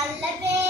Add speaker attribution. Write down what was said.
Speaker 1: நல்ல பேர்